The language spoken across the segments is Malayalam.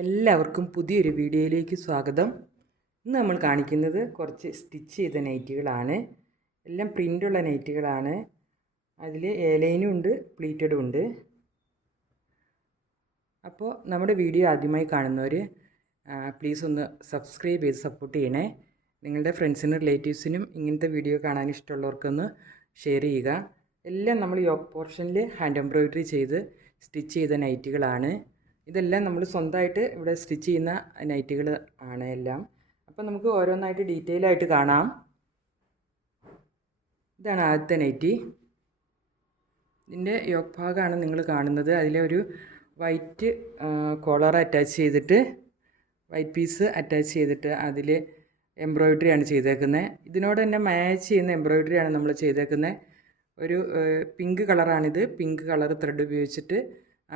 എല്ലാവർക്കും പുതിയൊരു വീഡിയോയിലേക്ക് സ്വാഗതം. ഇന്ന് നമ്മൾ കാണിക്കുന്നത് കുറച്ച് സ്റ്റിച്ച് ചെയ്ത നൈറ്റികളാണ്. എല്ലാം പ്രിൻ്റുള്ള നൈറ്റികളാണ്. അതിൽ എലൈനും ഉണ്ട്, പ്ലീറ്റഡും ഉണ്ട്. അപ്പോൾ നമ്മുടെ വീഡിയോ ആദ്യമായി കാണുന്നവർ പ്ലീസ് ഒന്ന് സബ്സ്ക്രൈബ് ചെയ്ത് സപ്പോർട്ട് ചെയ്യണേ. നിങ്ങളുടെ ഫ്രണ്ട്സിനും റിലേറ്റീവ്സിനും ഇങ്ങനത്തെ വീഡിയോ കാണാൻ ഇഷ്ടമുള്ളവർക്കൊന്ന് ഷെയർ ചെയ്യുക. എല്ലാം നമ്മൾ യോക്ക് പോർഷനിൽ ഹാൻഡ് എംബ്രോയിഡറി ചെയ്ത് സ്റ്റിച്ച് ചെയ്ത നൈറ്റികളാണ്. ഇതെല്ലാം നമ്മൾ സ്വന്തമായിട്ട് ഇവിടെ സ്റ്റിച്ച് ചെയ്യുന്ന നൈറ്റുകൾ ആണ് എല്ലാം. അപ്പോൾ നമുക്ക് ഓരോന്നായിട്ട് ഡീറ്റെയിൽ ആയിട്ട് കാണാം. ഇതാണ് ആദ്യത്തെ നൈറ്റി. ഇതിൻ്റെ യോക്ക് ഭാഗമാണ് നിങ്ങൾ കാണുന്നത്. അതിലൊരു വൈറ്റ് കോളർ അറ്റാച്ച് ചെയ്തിട്ട്, വൈറ്റ് പീസ് അറ്റാച്ച് ചെയ്തിട്ട് അതിൽ എംബ്രോയിഡറിയാണ് ചെയ്തേക്കുന്നത്. ഇതിനോട് തന്നെ മാച്ച് ചെയ്യുന്ന എംബ്രോയിഡറിയാണ് നമ്മൾ ചെയ്തേക്കുന്നത്. ഒരു പിങ്ക് കളറാണിത്. പിങ്ക് കളർ ത്രെഡ് ഉപയോഗിച്ചിട്ട്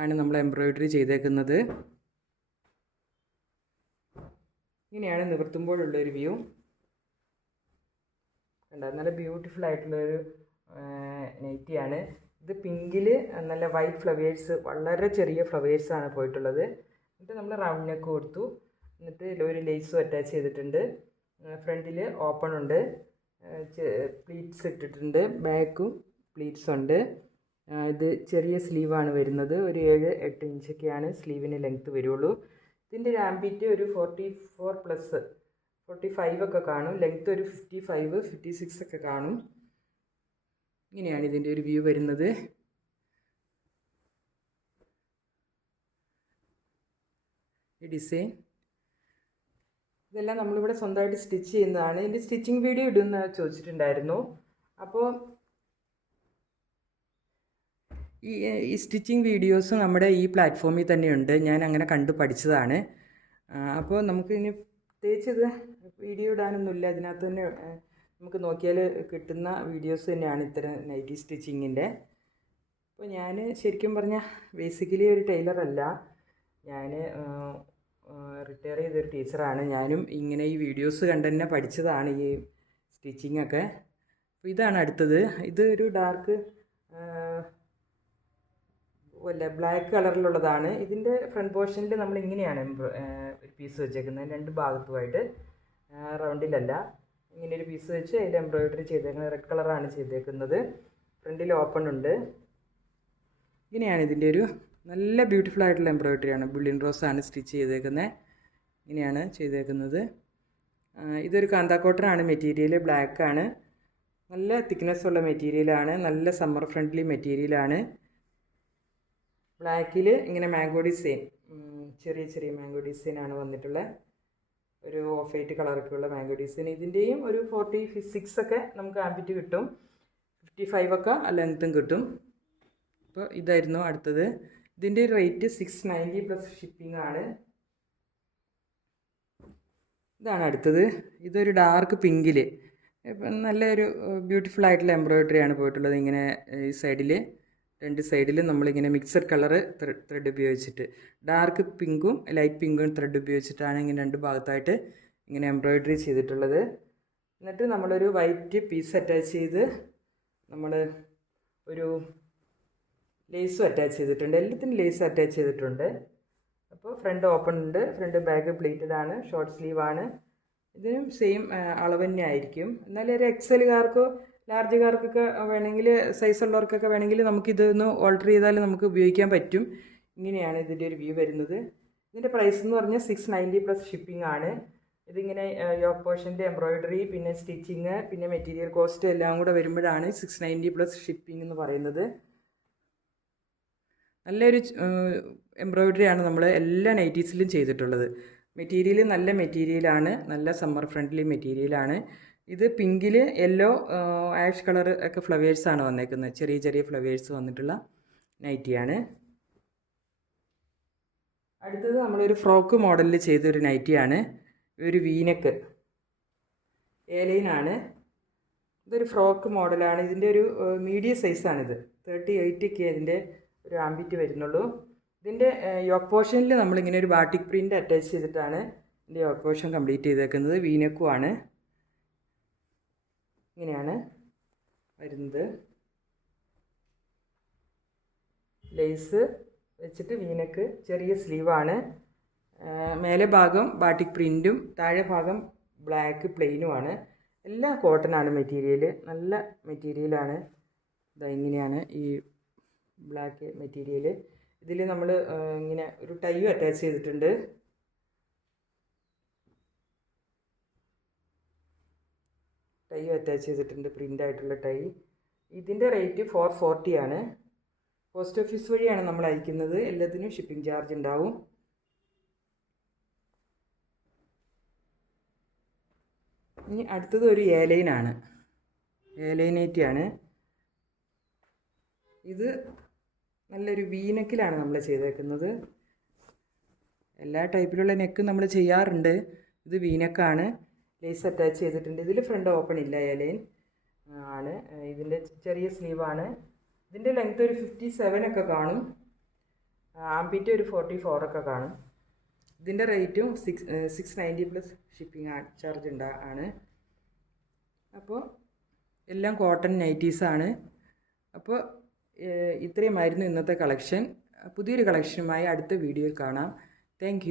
ആണ് നമ്മൾ എംബ്രോയിഡറി ചെയ്തേക്കുന്നത്. ഇങ്ങനെയാണ് നിവർത്തുമ്പോഴുള്ളൊരു വ്യൂ. കണ്ടോ, നല്ല ബ്യൂട്ടിഫുൾ ആയിട്ടുള്ളൊരു നൈറ്റിയാണ് ഇത്. പിങ്കിൽ നല്ല വൈറ്റ് ഫ്ലവേഴ്സ്, വളരെ ചെറിയ ഫ്ലവേഴ്സാണ് പോയിട്ടുള്ളത്. എന്നിട്ട് നമ്മൾ റൗണ്ട് നെക്ക് കൊടുത്തു. എന്നിട്ട് ഒരു ലേസും അറ്റാച്ച് ചെയ്തിട്ടുണ്ട്. ഫ്രണ്ടിൽ ഓപ്പൺ ഉണ്ട്, പ്ലീറ്റ്സ് ഇട്ടിട്ടുണ്ട്. ബാക്കും പ്ലീറ്റ്സ് ഉണ്ട്. ഇത് ചെറിയ സ്ലീവാണ് വരുന്നത്. ഒരു 7-8 ഇഞ്ചൊക്കെയാണ് സ്ലീവിന് ലെങ്ത്ത് വരുള്ളൂ. ഇതിൻ്റെ ആംബിറ്റ് ഒരു 44+45 ഒക്കെ കാണും. ലെങ്ത്ത് ഒരു 55-56 ഒക്കെ കാണും. ഇങ്ങനെയാണ് ഇതിൻ്റെ ഒരു വ്യൂ വരുന്നത്. ഈ ഡിസൈൻ ഇതെല്ലാം നമ്മളിവിടെ സ്വന്തമായിട്ട് സ്റ്റിച്ച് ചെയ്യുന്നതാണ്. ഇതിൻ്റെ സ്റ്റിച്ചിങ് വീഡിയോ ഇടുമെന്ന് ചോദിച്ചിട്ടുണ്ടായിരുന്നു. അപ്പോൾ ഈ സ്റ്റിച്ചിങ് വീഡിയോസ് നമ്മുടെ ഈ പ്ലാറ്റ്ഫോമിൽ തന്നെയുണ്ട്. ഞാൻ അങ്ങനെ കണ്ടു പഠിച്ചതാണ്. അപ്പോൾ നമുക്ക് ഇനി പ്രത്യേകിച്ച് ഇത് വീഡിയോ ഇടാനൊന്നുമില്ല. അതിനകത്ത് തന്നെ നമുക്ക് നോക്കിയാൽ കിട്ടുന്ന വീഡിയോസ് തന്നെയാണ് ഇത്തരം നൈറ്റി സ്റ്റിച്ചിങ്ങിൻ്റെ. അപ്പോൾ ഞാൻ ശരിക്കും പറഞ്ഞാൽ ബേസിക്കലി ഒരു ടൈലറല്ല. ഞാൻ റിട്ടയർ ചെയ്തൊരു ടീച്ചറാണ്. ഞാനും ഇങ്ങനെ ഈ വീഡിയോസ് കണ്ട് തന്നെ പഠിച്ചതാണ് ഈ സ്റ്റിച്ചിങ്ങൊക്കെ. അപ്പോൾ ഇതാണ് അടുത്തത്. ഇത് ഒരു ഡാർക്ക് ബ്ലാക്ക് കളറിലുള്ളതാണ്. ഇതിൻ്റെ ഫ്രണ്ട് പോർഷനിൽ നമ്മൾ ഇങ്ങനെയാണ് ഒരു പീസ് വെച്ചേക്കുന്നത്. രണ്ട് ഭാഗത്തുമായിട്ട്, റൗണ്ടിലല്ല. ഇങ്ങനെ ഒരു പീസ് വെച്ച് അതിൽ എംബ്രോയിഡറി ചെയ്തേക്കുന്നത്. റെഡ് കളറാണ് ചെയ്തേക്കുന്നത്. ഫ്രണ്ടിൽ ഓപ്പൺ ഉണ്ട്. ഇങ്ങനെയാണ് ഇതിൻ്റെ ഒരു നല്ല ബ്യൂട്ടിഫുൾ ആയിട്ടുള്ള എംബ്രോയിഡറിയാണ്. ബുള്ളിൻ റോസാണ് സ്റ്റിച്ച് ചെയ്തേക്കുന്നത്. ഇങ്ങനെയാണ് ചെയ്തേക്കുന്നത്. ഇതൊരു കാന്താ കോട്ടനാണ് മെറ്റീരിയൽ. ബ്ലാക്കാണ്. നല്ല തിക്നെസ് ഉള്ള മെറ്റീരിയലാണ്. നല്ല സമ്മർ ഫ്രണ്ട്ലി മെറ്റീരിയലാണ്. ബ്ലാക്കിൽ ഇങ്ങനെ മാംഗോ ഡിസൈൻ, ചെറിയ ചെറിയ മാംഗോ ഡിസൈനാണ് വന്നിട്ടുള്ളത്. ഒരു ഓഫ് വൈറ്റ് കളറൊക്കെ ഉള്ള മാംഗോ ഡിസൈൻ. ഇതിൻ്റെയും ഒരു 46 ഒക്കെ നമുക്ക് ആംബിറ്റ് കിട്ടും. 55 ഒക്കെ ലെങ്ത്തും കിട്ടും. അപ്പോൾ ഇതായിരുന്നു അടുത്തത്. ഇതിൻ്റെ റേറ്റ് 690+ ഷിപ്പിംഗ് ആണ്. ഇതാണ് അടുത്തത്. ഇതൊരു ഡാർക്ക് പിങ്കിൽ ഇപ്പം നല്ലൊരു ബ്യൂട്ടിഫുൾ ആയിട്ടുള്ള എംബ്രോയിഡറിയാണ് പോയിട്ടുള്ളത്. ഇങ്ങനെ ഈ സൈഡിൽ, രണ്ട് സൈഡിലും നമ്മളിങ്ങനെ മിക്സഡ് കളറ് ത്രെഡ് ഉപയോഗിച്ചിട്ട്, ഡാർക്ക് പിങ്കും ലൈറ്റ് പിങ്കും ത്രെഡ് ഉപയോഗിച്ചിട്ടാണ് ഇങ്ങനെ രണ്ട് ഭാഗത്തായിട്ട് ഇങ്ങനെ എംബ്രോയിഡറി ചെയ്തിട്ടുള്ളത്. എന്നിട്ട് നമ്മളൊരു വൈറ്റ് പീസ് അറ്റാച്ച് ചെയ്ത് നമ്മൾ ഒരു ലേസും അറ്റാച്ച് ചെയ്തിട്ടുണ്ട്. എല്ലാത്തിനും ലേസ് അറ്റാച്ച് ചെയ്തിട്ടുണ്ട്. അപ്പോൾ ഫ്രണ്ട് ഓപ്പൺ ഉണ്ട്. ഫ്രണ്ട് ബാക്ക് പ്ലീറ്റഡ് ആണ്. ഷോർട്ട് സ്ലീവാണ്. ഇതിനും സെയിം അളവ് തന്നെ ആയിരിക്കും. എന്നാലും ഒരു എക്സലുകാർക്കോ ലാർജുകാർക്കൊക്കെ വേണമെങ്കിൽ, സൈസുള്ളവർക്കൊക്കെ വേണമെങ്കിൽ നമുക്കിതൊന്ന് ഓൾട്ടർ ചെയ്താൽ നമുക്ക് ഉപയോഗിക്കാൻ പറ്റും. ഇങ്ങനെയാണ് ഇതിൻ്റെ ഒരു വ്യൂ വരുന്നത്. ഇതിൻ്റെ പ്രൈസ് എന്ന് പറഞ്ഞാൽ 690+ ഷിപ്പിംഗ് ആണ്. ഇതിങ്ങനെ യോക്ക് പോർഷൻ്റെ എംബ്രോയിഡറി, പിന്നെ സ്റ്റിച്ചിങ്, പിന്നെ മെറ്റീരിയൽ കോസ്റ്റ് എല്ലാം കൂടെ വരുമ്പോഴാണ് 690+ ഷിപ്പിംഗ് എന്ന് പറയുന്നത്. നല്ലൊരു എംബ്രോയിഡറിയാണ് നമ്മൾ എല്ലാ നൈറ്റീസിലും ചെയ്തിട്ടുള്ളത്. മെറ്റീരിയൽ നല്ല മെറ്റീരിയലാണ്. നല്ല സമ്മർ ഫ്രണ്ട്ലി മെറ്റീരിയലാണ്. ഇത് പിങ്കിൽ യെല്ലോ, ആഷ് കളർ ഒക്കെ ഫ്ലവേഴ്സാണ് വന്നേക്കുന്നത്. ചെറിയ ചെറിയ ഫ്ലവേഴ്സ് വന്നിട്ടുള്ള നൈറ്റിയാണ്. അടുത്തത് നമ്മളൊരു ഫ്രോക്ക് മോഡലിൽ ചെയ്തൊരു നൈറ്റിയാണ്. ഒരു വീനക്ക് ഏലൈനാണ്. ഇതൊരു ഫ്രോക്ക് മോഡലാണ്. ഇതിൻ്റെ ഒരു മീഡിയം സൈസാണിത്. 38 ഒക്കെ ഇതിൻ്റെ ഒരു ആംബിറ്റ് വരുന്നുള്ളൂ. ഇതിൻ്റെ യോക്ക് പോർഷനിൽ നമ്മളിങ്ങനെ ഒരു ബാട്ടിക് പ്രിൻ്റ് അറ്റാച്ച് ചെയ്തിട്ടാണ് ഇതിൻ്റെ യോക്ക് പോർഷൻ കംപ്ലീറ്റ് ചെയ്തേക്കുന്നത്. വീനക്കുമാണ്. ഇങ്ങനെയാണ് വരുന്നത്. ലേസ് വെച്ചിട്ട് വീനക്ക്, ചെറിയ സ്ലീവാണ്. മേലെ ഭാഗം ബാട്ടിക് പ്രിൻറ്റും താഴെ ഭാഗം ബ്ലാക്ക് പ്ലെയിനുമാണ്. എല്ലാം കോട്ടനാണ് മെറ്റീരിയൽ, നല്ല മെറ്റീരിയലാണ്. ഇതാ ഇങ്ങനെയാണ് ഈ ബ്ലാക്ക് മെറ്റീരിയൽ. ഇതിൽ നമ്മൾ ഇങ്ങനെ ഒരു ടൈയും അറ്റാച്ച് ചെയ്തിട്ടുണ്ട്. പ്രിൻ്റായിട്ടുള്ള ടൈ. ഇതിൻ്റെ റേറ്റ് 440 ആണ്. പോസ്റ്റ് ഓഫീസ് വഴിയാണ് നമ്മൾ അയക്കുന്നത്. എല്ലാത്തിനും ഷിപ്പിംഗ് ചാർജ് ഉണ്ടാവും. ഇനി അടുത്തത് ഒരു ഏലൈനാണ്, ഏലൈനേറ്റിയാണ്. ഇത് നല്ലൊരു വീനെക്കിലാണ് നമ്മൾ ചെയ്തേക്കുന്നത്. എല്ലാ ടൈപ്പിലുള്ള നെക്ക് നമ്മൾ ചെയ്യാറുണ്ട്. ഇത് വീനെക്കാണ്, ലേസ് അറ്റാച്ച് ചെയ്തിട്ടുണ്ട്. ഇതിൽ ഫ്രണ്ട് ഓപ്പൺ ഇല്ല, ഏലൈൻ ആണ്. ഇതിൻ്റെ ചെറിയ സ്ലീവാണ്. ഇതിൻ്റെ ലെങ്ത് ഒരു 57 ഒക്കെ കാണും. ആംബിറ്റ് ഒരു 44 ഒക്കെ കാണും. ഇതിൻ്റെ റേറ്റും 690 പ്ലസ് ഷിപ്പിംഗ് ചാർജ് ആണ്. അപ്പോൾ എല്ലാം കോട്ടൺ നൈറ്റീസാണ്. അപ്പോൾ ഇത്രയുമായിരുന്നു ഇന്നത്തെ കളക്ഷൻ. പുതിയൊരു കളക്ഷനുമായി അടുത്ത വീഡിയോയിൽ കാണാം. താങ്ക്